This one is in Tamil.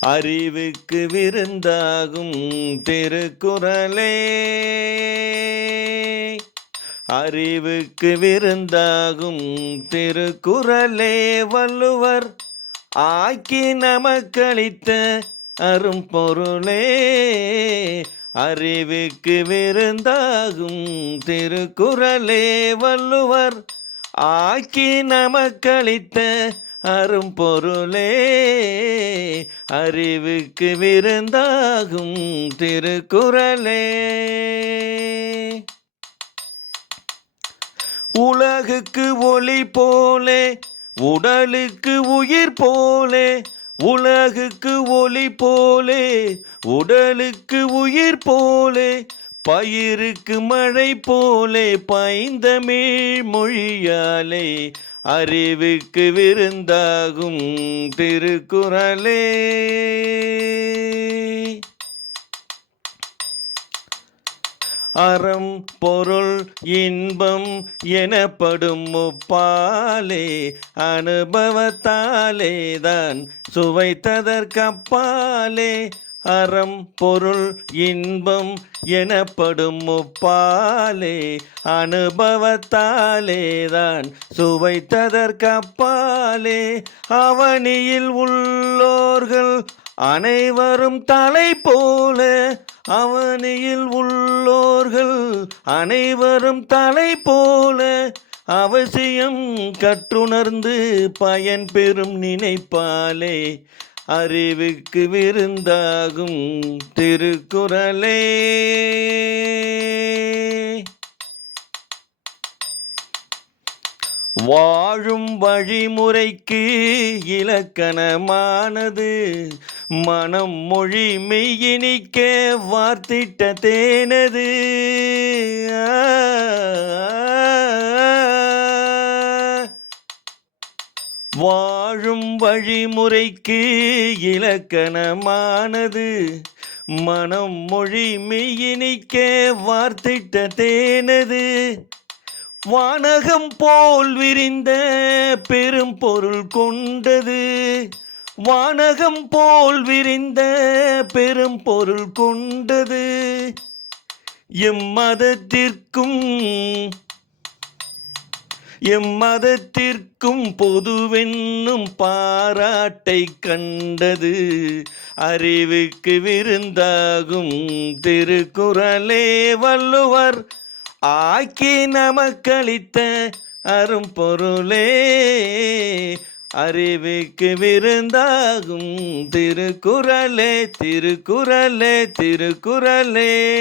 அறிவுக்கு விருந்தாகும் திருக்குறளே. அறிவுக்கு விருந்தாகும் திருக்குறளே வள்ளுவர். ஆக்கி நமக்களித்த அரும்பொருளே அறிவுக்கு விருந்தாகும் திருக்குறளே வள்ளுவர். ஆக்கி நமக்களித்த அரும்பொருளே அறிவுக்கு விருந்தாகும் திருக்குறளே. உலகுக்கு ஒளி போலே உடலுக்கு உயிர் போலே உலகுக்கு ஒளி போலே உடலுக்கு உயிர் போலே பயிருக்கு மழை போலே பைந்தமிழ் மொழியாலே அறிவுக்கு விருந்தாகும் திருக்குறளே. அறம் பொருள் இன்பம் எனப்படும் முப்பாலே அனுபவத்தாலே தான் சுவைத்ததற்கப்பாலே. அறம் பொருள் இன்பம் எனப்படும் முப்பாலே அனுபவத்தாலே தான் சுவைத்ததற்கப்பாலே. அவனியில் உள்ளோர்கள் அனைவரும் தலை போல அவனியில் உள்ளோர்கள் அனைவரும் தலை போல. அவசியம் கற்றுணர்ந்து பயன் பெறும் நினைப்பாலே. அறிவுக்கு விருந்தாகும் திருக்குறளே. வாழும் வழிமுறைக்கு இலக்கணமானது. மனம் மொழி மெய்யினிக்க வார்த்திட்ட தேனது. வாழும் வழிமுறைக்கு இலக்கணமானது. மனம் மொழி மெய்யினிக்க வார்த்திட்ட தேனது. வானகம் போல் விரிந்த பெரும் பொருள் கொண்டது. வானகம் போல் விரிந்த பெரும் பொருள் கொண்டது. எம்மதத்திற்கும் எம்மதத்திற்கும் பொதுவென்னும் பாராட்டை கண்டது. அறிவுக்கு விருந்தாகும் திருக்குறளே வள்ளுவர். ஆக்கி நமக்களித்த அரும்பொருளே. அறிவுக்கு விருந்தாகும் திருக்குறளே திருக்குறளே திருக்குறளே.